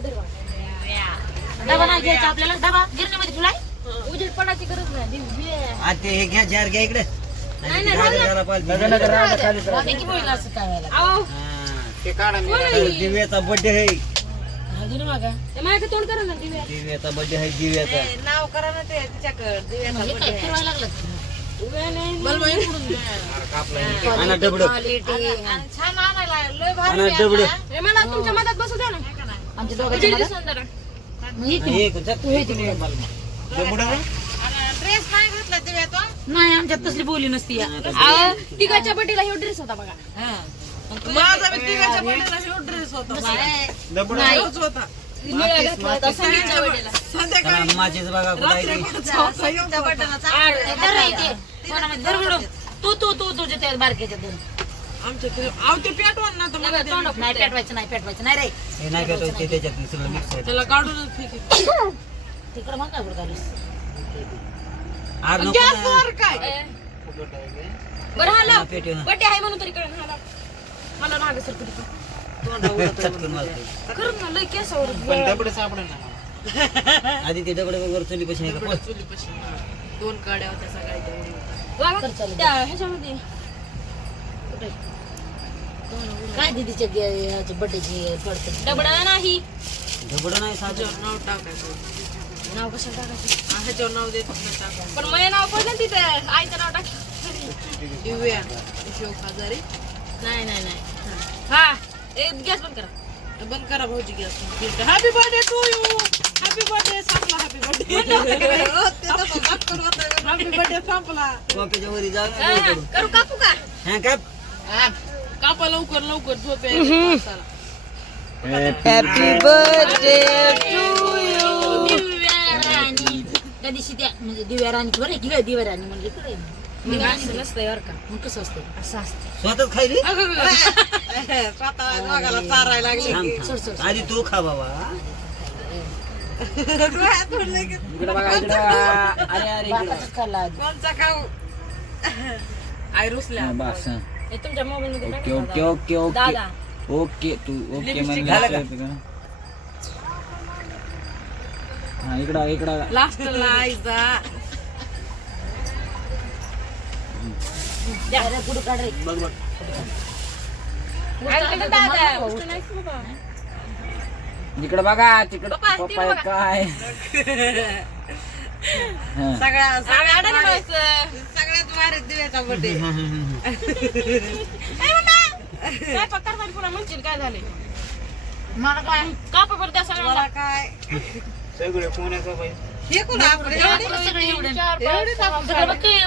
डबा नाही घ्यायचा आपल्याला. डबा गिरणीमध्ये ठेवलाय. उजेड पडायची गरज नाही. दिव्य आ, ते हे घ्या जार घ्या इकडे. नाही, ते गाडी घ्यायला पाहिजे. राहते की बोलला असं काय व्हायला अहो हा. तर दिव्याचा बर्थडे आहे. गिरणी मागा. ते माझ्या तोंड करा ना दिव्या. दिव्याचा बर्थडे आहे दिव्याचा. नाव करा ना ते तिच्याकडे दिव्याचा हे काय फिरवायला लागलं? दिव्या नाही. आणा डबड छान आणायला लय भारी आणा डबड हे मला तुमच्या मधात बसू द्या ना. आमच्या. मग हे ड्रेस नाही घातला दिव्याचा नाही आमच्यात तसली बोली नसती या. अहो, तिघाच्या ह्यो ड्रेस होता बघा. माझा बी तिघाच्या बर्थडेला ह्यो ड्रेस होता डबड तोच होता. निळा घातला होता संगीतच्या बड्डेला. संध्याकाळी माझीच बघा कुठं ती. ते दर आहे ते. कोणामध्ये दर बुडव. तू तू तू तुझ्या त्या बारक्याच्या दर. आमच्या तिथे आव ते पेटवण ना तर मला ते- नाही पेटवायचं नाही पेटवायचं नाही रे. हे नाही का तो ते त्याच्यात सगळं मिक्स आहे? त्याला काढूनच फेकी. तिकडे मग काय बरं आग नको गॅसवर काय? ए. बरं हा लाव. पेटव ना. बड्डे आहे म्हणून तरी कळलं. हा लाव. मला मागे सर कुठे चटकन वाजतंय. खरंच ना लय केसावर. आधी ते दगड वगैरे चुली का? पळ. दोन काड्या होत्या चालू. त्या ह्याच्यामध्ये. काय दिदीच्या बर्थडेची पडते डबडा नाही. दगड नाही ह्याच्यावर नाव टाकायचं. नाव कशा टाकायचं? हा, ह्याच्यावर नाव देत पण माझं नाव पण तिथे. आईचं नाव टाक. दिव्या अशोक हजारे. नाही नाही नाही. हा. ए गॅस बंद करा. बंद करा भाऊजी gas happy birthday to you happy birthday संपला हॅपी बर्थडे हॅपी संपला. हा, हा. करू. कापू का? हा. कापा लवकर लवकर झोपे happy birthday to you Divya Rani त्या दिवशी त्या म्हणजे दिव्या राणी बरं आहे की काय दिव्या राणी म्हणजे कुठे असं नसतंय बरं का मग कसं असतं असं असतं स्वतःच खायली स्वतः दोघाला चारायला लागली थांब, सोड, थांब. सोड. आधी तू खा बाबा डोळ्यात पडलं की बापाचंच खाल्ला आधी. कोणचा खाऊ आई रुसल्या हे तुमच्या मोबाईल मध्ये ओके टाका ओके दादा. ओके ओके दादा ओके तू ओके Lipstick का? हा इकडं इकडं लास्टला आईचा अरे, पुढं काढ रे. बघ बघ ऐकलं का दादा गोष्ट नाही की बाबा. इकडं बघा तिकडं पप्पा, पप्पा तिकडं आहे बघा. काय. सगळ्या आम्ही सगळ्यात भारी दिव्याचा बर्थडे म्हणशील काय झाले? मला काय? कापा बरं त्या सगळ्याला काय? सगळे कोणाचा बाई? हे कोण की,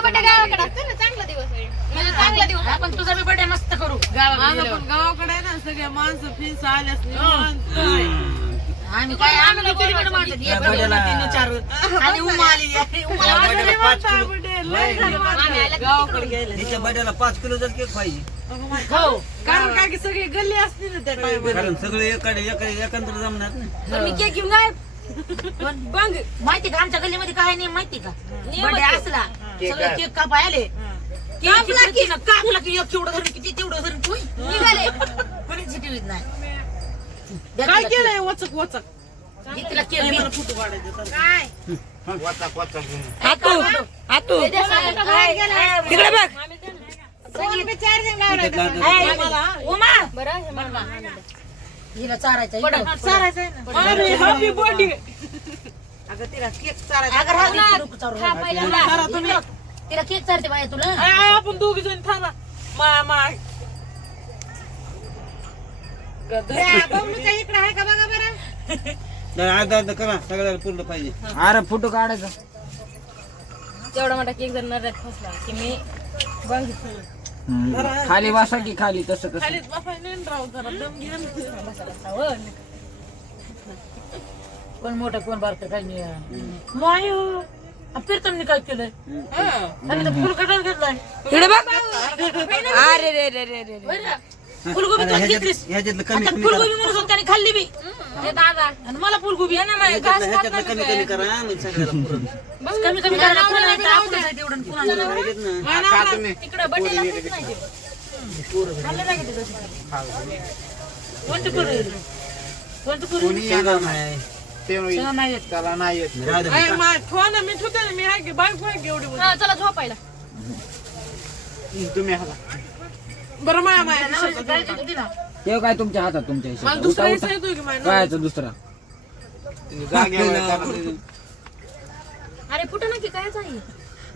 बड्डे गावाकडे असतो ना चांगला दिवस आहे. म्हणजे चांगला दिवस आपण तुझा बी बर्थडे मस्त करू. गावाकडे पण गावाकडे ना सगळे माणसं फिन्स आल्यास निवांत. आम्ही काय आम्ही तिकडे एक तीन चार. आणि उमा आलेली आहे. उमा आलेली पाच किलो. आम्ही आल्या गावाकडे गेले तिच्या पाच किलोचा केक पाहिजे. हो कारण काय की सगळी गल्ली असते ना त्या कारण सगळे एकडे एकडे एकत्र जमणार ना मी केक घेऊन गायब. पण बंग माहिती का आमच्या गल्लीमध्ये काय नाही माहिती का? बर्थडे असला सगळे केक कापाय आले. कापला की. कापला की एक केवढं धरून किती तेवढं धरून ठेवून निघाले. कोणीच नाही. काय केलंय? वचक वचक. तिला केक मला. फोटो काढायचे काय? तिकडे बघ. ए, उमा. बरं हे मामा. हिला चारायचं इकडं. हॅपी बर्थडे अगं तिला केक चारायचा अगं राहू दे, नको चारू. खा पहिला. चारा तुम्ही. तिला केक चारते बाया तुला. आपण दोघी जण थांबा. मा मा. इकडे आहे का बघा बरं? तर अर्धा अर्धा करा सगळ्याला पूर्ण पाहिजे. अरे फोटो काढायचा. तेवढा मोठा केक जर नरड्यात फसला की मी बंग हम्म. खाली बसा की खाली तसं कसं? खालीच बसायला नाही ना राव जरा दम घ्या ना. कोण मोठं कोण बारकं काय नाही माय फिरताना काय केलंय? हं. आम्ही तर फुलकटाच घेतलाय. इकडे बघ. अरे रे रे रे रे रे. फुलगोबी ह्याच्यात- घेतलीस. ह्याच्यातलं कमी आता कमी करा. फुलगोबी म्हणून त्याने खाल्ली बी. हे दादा. आणि मला फुलगोबी. आहे ना ह्याच्यातलं ह्याच्यातलं कमी कमी करा मग सगळ्याला पुरण बस. कमी कमी करायला पुन्हा नाही तर आपणच आहे तेवढं पुन्हा नाही. पाहिजेत ना? तिकडे बड्डेला नाही ते. खाल्लं नाही का? ते तसं? कोणतं करू कोणतं करू कोणी येणार नाही. ते चला नाही येत. त्याला नाही येत. राहू दे. अय, मा- ठेवा ना मी ठेवते ना. मी आहे की बायको आहे की एवढी मोठी. हा चला झोपायला. तुम्ही हाला बरं. ते काय तुमच्या हातात तुमच्या मला हिशोबाने. दुसरा उठा हिस्सा उठा येतोय की माझ्या काय दुसरा? अरे कुठं नक्की काय आहे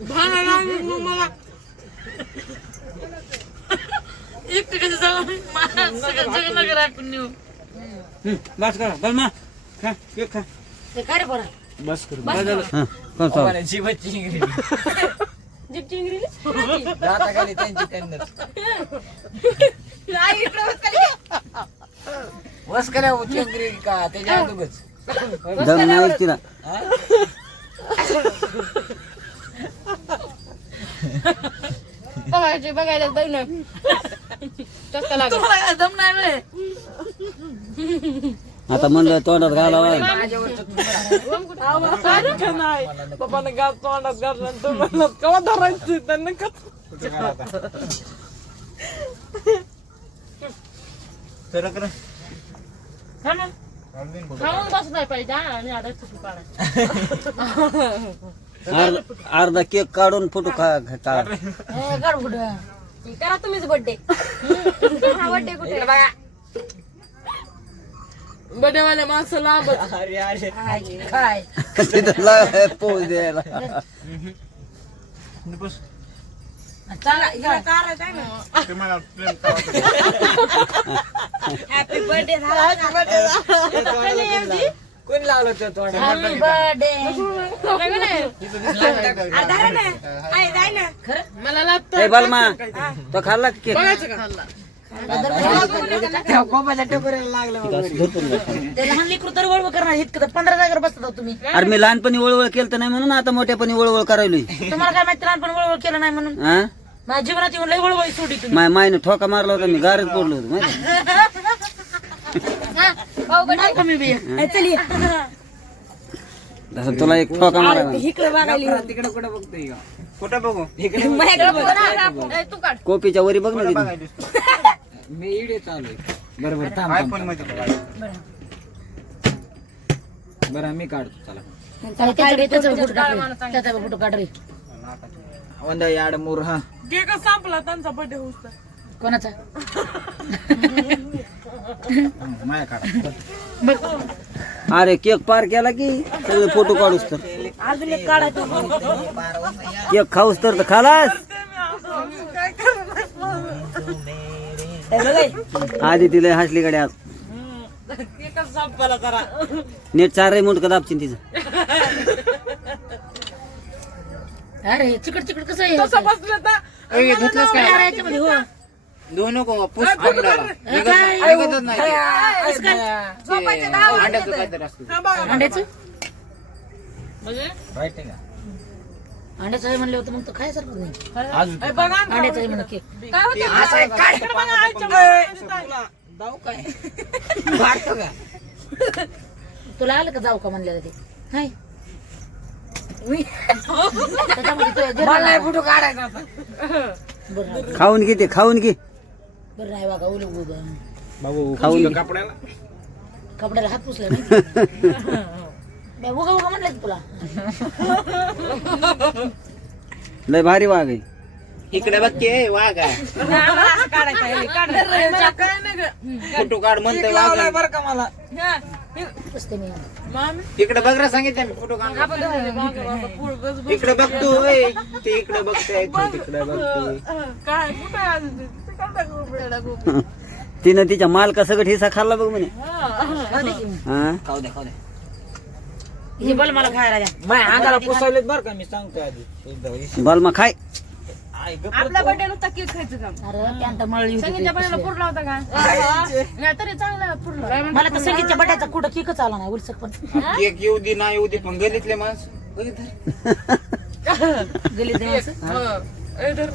भांडण लागलं मग मला. एकटं कसं जाऊ? मला सगळं जग नगर आपण नेऊ. बस करा. बलमा खा केक खा. ते काय रे बरं. बस करू. बस झालं. हं, कोण चालू? जीप दाताखाली त्यांची चिंगरी का? त्याच्या अगोदरच. दम नाही तिला बघायचे बघायला बघ ना. चक्का दम नाही? रे आता म्हणलं तोंडात घालावा. नाही. तोंडात घातलं तो म्हणला कवा धरायचं त्यांना खाऊन नाही पाहिजे आणि आता अर्ध- केक काढून फोटो काढा. करा तुम्हीच बर्थडे हा बर्थडे कुठे? बघा. बडेवाल्या माणसं लांब काय काय? तिथं लावा पोच द्यायला. बस. चला या. तुम्हाला प्रेम करावं. हॅपी बर्थडे झाला. कोण लावलं ते तोंड? हॅपी बर्थडे मला लागतं. ए बलमा तो खाल्ला का केक? ते लहान लेकरू तर वळवळ करणार इतकं तर पंधरा जागेवर बसतात तुम्ही अरे मी लहानपणी वळवळ केलं नाही म्हणून आता मोठ्यापणी वळवळ करायलोय. तुम्हाला काय माहिती लहानपण वळवळ केलं नाही म्हणून? हा? माझ्या जीवनात येऊन लय वळवळ सोडी तुम्ही. माय मायनं ठोका मारला होता मी गारच पडलो होतो माहिती भाऊ बर्थडे कमी बी? चली तसं तुला एक ठोका मारा इकडे बघायला तिकडे कुठं बघतोय? कुठं बघू? तू काढ. कोपीच्या वरी बघ ना तिथे. मी इडे चालू आहे बरोबर थांब आयफोन थांब. मध्ये बरं. मी काढतो चला. त्याचा त्याचा फोटो काढ रे. त्याचा फोटो काढ रे. वंदा याड मोर हा. केक संपला त्यांचा बर्थडे. कोणाचा? माया काढ. अरे केक पार केला की सगळे फोटो काढूस तर. अजून एक काढायचं. केक खाऊस तर तर खालास? आधी तिला हसली कडे आज. नेट चार रे मुंडक दाबचिन तिचं. अरे चिकट चिकट कसं आहे? काय? याच्यामध्ये हो. दोन नको पुस. असं काय? अंड्याचं काहीतरी असतं हा बघा अंड्याचं म्हणजे? राईट आहे. का अंड्याचं आहे म्हणलं होतं मग तो खायसारखं नाही. अंड्याचं आहे म्हणा केक. काय आईच्या मुलाला दिसतंय. तुला आलं का जाऊ का म्हणलेलं ते? नाही. उई. त्याच्यामध्ये तो जरा- फोटो काढायचा बरं नाही. खाऊन घे ते खाऊन घे. बरं नाही बघा उलग उग बाबू खाऊन घे. कपड्याला? कपड्याला हात पुसला नाही उगा उगा की तुला. लय भारी वाघ आहे. इकडे बघ की वाघ आहे. फोटो काढ म्हणतोय वाघ आहे. बरं का मला. पुसते मी. मामी, इकडे बघ रे सांगितलं मी फोटो काढ इकडे. बघतो होय. ते इकडे बघतोय तो तिकडे बघतोय. काय कुठे आहे अजून ते? ते काढा गोबी. तिनं तिच्या मालका सगळं हिस्सा खाल्ला बघ म्हणे. हा? खाऊ दे खाऊ दे. हे बोल मला खायला द्या माझ्या अंगाला पुसवलेत बरं का मी सांगतो आधी. एकदा बलमा खाय. आपला बर्थडे नुसता केक खायचं काम अरे पॅन्ट मळली होती संगीतच्या ती बर्थडेला पिशवी. पुरला होता का? नाही तरी चांगला पुरला. मला तर संगीतच्या बटायचा कुठं केकच आला नाही उलसक पण. केक येऊ दे नाही येऊ दे पण गलीतले माणस. गेली ते माणसं. हं. ए, धर.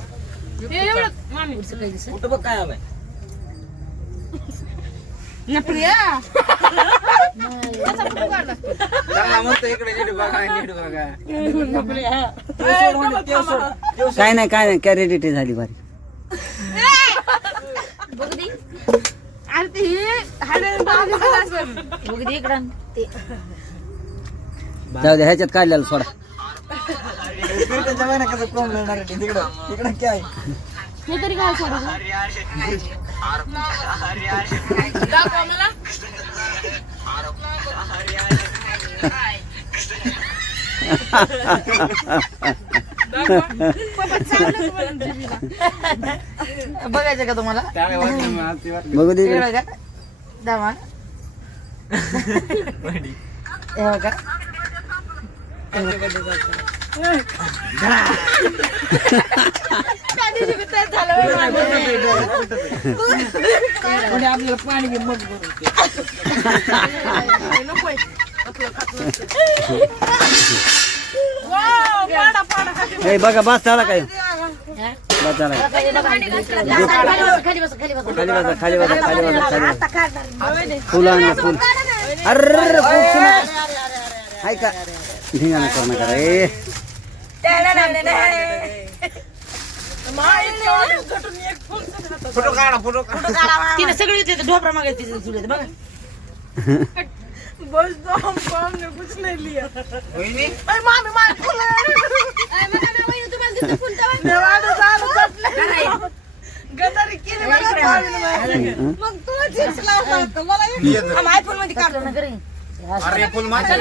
हे एवढं मामी. उलसक काही दिसत? कुठं बघ काय आलाय? ना प्रिया. चांगला म्हणतो इकडे नीट बघा नीट बघा. काय नाही काय नाही कॅरेडिटी झाली भारी. बघ ती अरे ते बघ दे इकडं ते जाऊ दे ह्याच्यात काढलेलं सोडा. तिकडं तिकडं काय हे तरी काय सोडू बघायचं का तुम्हाला? बघू दे हे इकडे. बघा. दामा हे बघा. आपल्याला पाणी बी मग ए बघा बस झाला काय. बस झाला काय? खाली बसा खाली बसा खाली बसा खाली बसा खाली बसा खाली बसा खाली बसा फुलं आणलं फुल. अरे हाय का? धिंगाणा करू नका रे फोटो काढा फोटो काढा. तिने सगळे इथले ते ढोबरा मागायचे तिचे चुलीत बघा वहिनी? आयफोनमध्ये काढ टाकलं ना घरी. अरे फुल माझ्या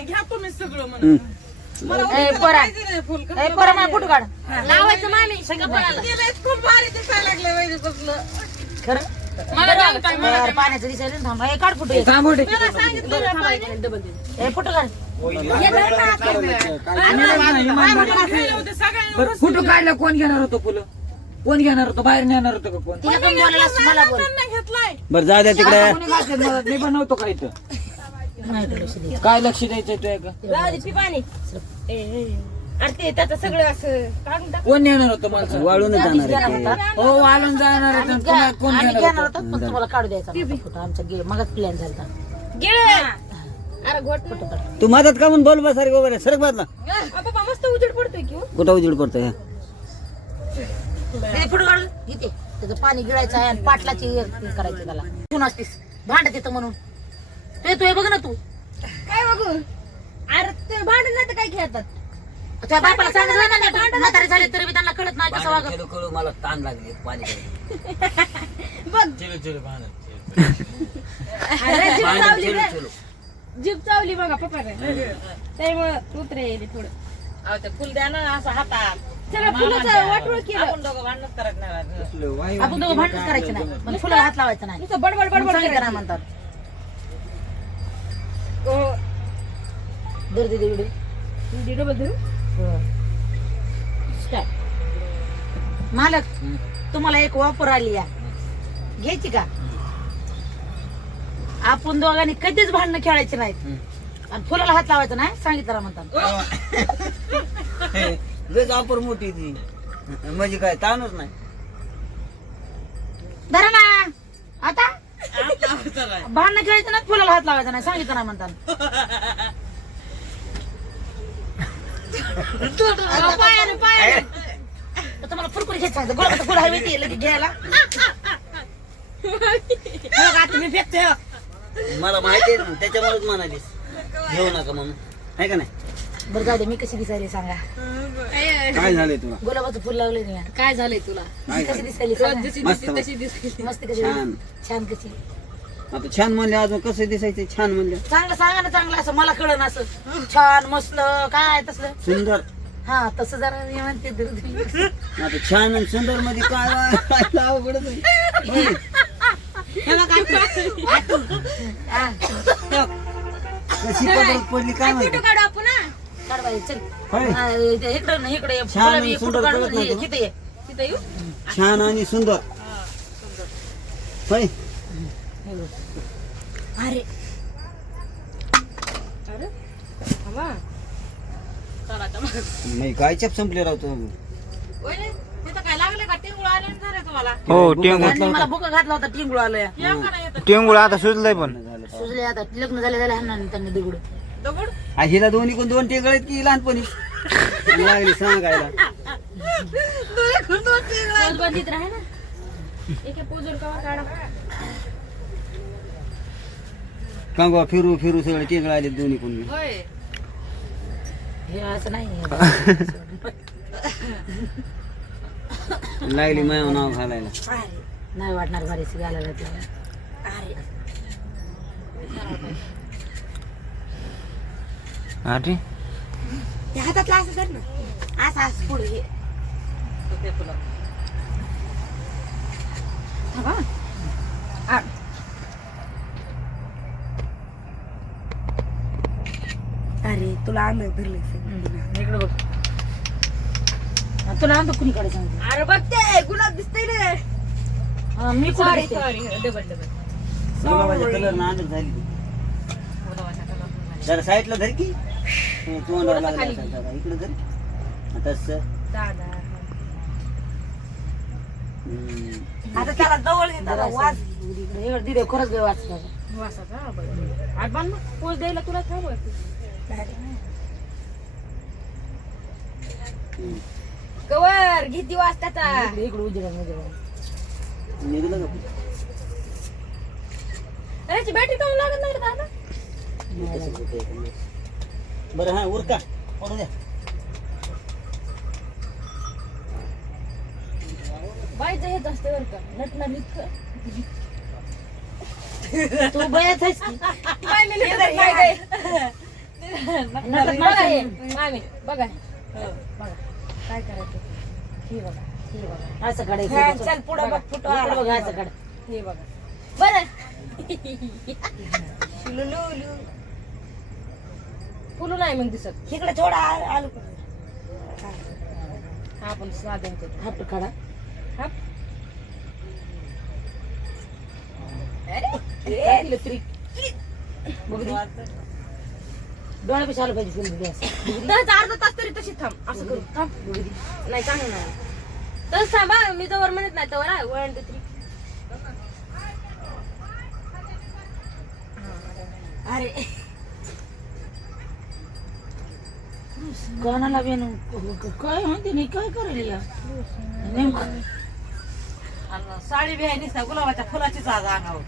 घ्या तुम्ही सगळं म्हणा. ए, पोरा. ए, पोरा माझा फोटो काढ लावायचं मामी सगळं पळालं. खूप भारी दिसायला लागले खरं मला सांगताय मला बरं, पाण्याचं दिसायला ना थांबा ए, काढ फोटो एक. थांबू दे. डबल ए, फोटो काढ. बरं, फोटो काढला? कोण घेणार होतं फुलं? कोण घेणार होतं? बाहेर नेणार होतं का कोण? तिला पण बोलायला मला बोल. बरं जाऊ द्या तिकडे. कोणी घातलं मग मी बनवतो इथं? नाही का दे. काय लक्ष द्यायचं तुझ्या का राहू दे, पी पाणी ए, ए. अरे ते त्याचं सगळं असं काढून टाक कोण नेणार होतं मला सांग? वाळून जाणार आहे ते. हो वाळून जाणार तर पुन्हा कोण आम्ही घेणार घेणार होतं. होतो? पण तुम्हाला काढू द्यायचा नव्हता फोटो आमचा गे मगच प्लॅन झाला गिळ अरे घोट फोटो काढ. तू मदत का म्हणून बोल बा सारे गोबर सरक बाजला बाबा मस्त उजेड पडतोय की हो. कुठं उजेड पडतोय? ते फोटो काढ. त्याचं पाणी गिळायचं आहे आणि पाटलाची हे करायची त्याला. तू नसतीस भांडत येतं म्हणून. ते तू हे बघ ना तू. काय बघू? अरे ते भांडण नाही तर काय खेळतात? त्या बापाला सांगितलं ना नीट, म्हातारे झाले तरी बी त्यांना कळत नाही कसं वागत. मला ताण लागली पाणी अरे चावली रे जीप चावली बघा पप्पा त्यामुळं थोडं अहो, ते फुल द्या ना असं हातात. चला फुलाचं वाटोळ केलं. आपण दोघं भांडणच करत नाही आपण दोघं भांडण करायचं नाही. पण फुलाला हात लावायचं नाही. नुसतं बडबड बडबड करायचं. नाही म्हणतात. हो. दर दे व्हिडिओ दीदी डबल धरू. मालक तुम्हाला एक वापर आली या. घ्यायची का? आपण दोघांनी कधीच भांडणं खेळायची नाहीत. आणि फुलाला हात लावायचा नाही सांगितलं ना म्हणतात. लयच ऑफर मोठी ती. म्हणजे काय ताणच नाही. धरा ना. आता? भांडणं खेळायचं नाही फुलाला हात लावायचा नाही सांगितलं ना म्हणतात. पायाने पायाने तर तुम्हाला फुरकुरी घ्यायचं सांगतो गोळा फुल हवी ती लगेच घ्यायला बघा, आता मी फेकते हे बघ. मला माहिती आहे ना त्याच्यामुळेच म्हणालीस घेऊ नका म्हणून आहे का नाही बरं जाऊ दे मी कशी दिसायली सांगा काय झालंय तुला गुलाबाचं फुल लावले मी काय झालंय तुला काय कशी झालंय? दिसायली सांगा. मस्त तशी दिसली मस्त कशी छान. छान कशी आता छान म्हणले अजून कसं दिसायचं छान म्हणले चांगलं सांगा ना चांगलं असं मला कळलं असं छान मस्त काय तसलं सुंदर हा तसं जरा मी म्हणते दूध. आता छान आणि सुंदरमध्ये काय वा- काय अवघडच आहे. हे बघा, आतू. हा, कशी पदरात पडली काय माहिती काढू आपण हा. काढ बाई, चल होय. हा, इथे- इकडं ना, इकडे ये. छान आणि सुंदर फुटं काढून नाही ये, का? इथे ये. तिथं येऊ छान आणि सुंदर होय अरे. नाही काय चप संपले राहतो तिथं काय लागलं का? टिंगूळ आले ना झाले तुम्हाला. हो यांनी मला भुका घातला होता टिंगूळ आलं या. या का नाही येतं? टिंगुळ आता सुजलंय पण. सुजले आता लग्न झाले झाले त्यांनी दगड. दगड? आ, हिला दोन्ही कोण दोन टेकळ आहेत की लहानपणी? लागली सांगायला. बंदीत राहा ना. एक पोजून कवा काढा. कांगवा फिरू फिरू सगळे टिंगळ आले दोन्ही कोण होय. हे असं नाही लागली मायावर नाव घालायला. नाही वाटणार भारीच घालायला ते. अरे. हातातला असं कर ना. असं असं पुढे हे. ते अरे तुला अंदाज धरले इकडे बघ. हा, तुला आणतो कुणीकडे सांगते अरे बघते गुलाब दिसतंय रे. हा, मी कुठे सॉरी? Sorry double double. गुलाबाच्या कलर ना झाली ती. जरा साईडला धर की. हे तोंडावर लागलं असेल जरा. इकडे धर. आता असं. दादा. हम्म. आता त्याला जवळ वाज इकडे दिदे खरंच गे वाचता वासाचा बरं आज बांध मग पोच द्यायला तुला थांबव कवर किती वाजताचा इकडे उजेडा निघलं का? अरे बॅटरी काऊन लागत नाही रे दादा. नाही तसंच होतंय एखाद्या. बरं हा उरका. पडू द्या. बाईचं हेच असते बरं का नटणार इतकं तू बयाच आहेस की? मामी नटत नाही. बघा हे. मामी बघा. हे. बघा. काय करायचं? हे बघा हे बघा. असं हा, चल पुढं बघ फुटो बघ असं काढ हे बघा. बरं. फुलं नाही मग दिसत. इकडे थोडा आ- आलू हा आपण साधन करतो हात काढा. हा टाकलं तरी? बघ. डोळ्यापाशी आलं पाहिजे गॅस दहाचा अर्धा तास तरी तशी थांब असं करू. थांब. नाही चांगलं नाही. तस थांबा मी जवळ म्हणत नाही तवर आहे वन टू थ्री अरे. कानाला बेन काय म्हणते नाही काय करायला या? नेमकं. आणि साडी बी आहे निसता गुलाबाच्या फुलाचीच आज अंगावर.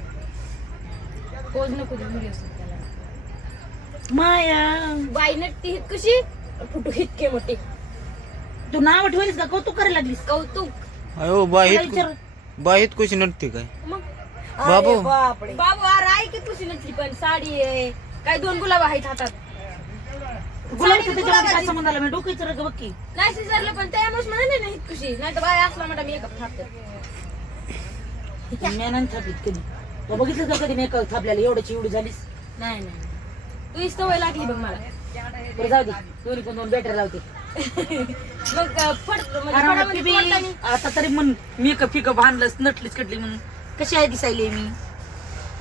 पोज नको देऊ व्हिडिओ त्याला माया. बाई नटती हित कशी? फुटू इतके मोठे. तू नाव ठेवलीस का? कौतुक करायला लागलीस. कौतुक. अयो विचार. बाहीत कशी नटते काय? मग? बाबू. बापरे. बाबू अरे आई की तुझी नटली पण. साडी आहे. काय दोन गुलाब आहेत हातात. गुलाबचं त्याच्यामध्ये काय संबंध आला? मी डोकं विचार बघ की? नाही सिजरलं पण त्यामुळेच म्हणा नाही तर बाय असला म्हणा मेकअप थापत. मी नाही थापित कधी. तू बघितलं का कधी मेकअप थापल्याला एवढ्याची एवढी झालीस? नाही नाही. तू सवय लागली बघ मला. बरं जाऊ दे. दोन्ही कोण दोन बॅटरी लावते. मग अं, फड म्हणजे फडामध्ये की तोडतानी. आता तरी म्हण मेकअप फिकअप आणलंस नटलीस कटली म्हणून. कशी आहे दिसायली मी?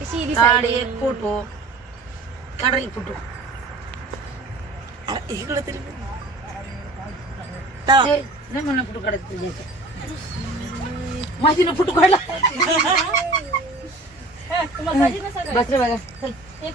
कशी काढ दिसायली. एक फोटो. काढ एक फोटो. इकडे तरी ते. नाही म्हणलं फोटो काढायचं तुझ्या माहिती ना फोटो काढला. तुम्हाला पाहिजे ना सगळं? बस रे बघा चल हे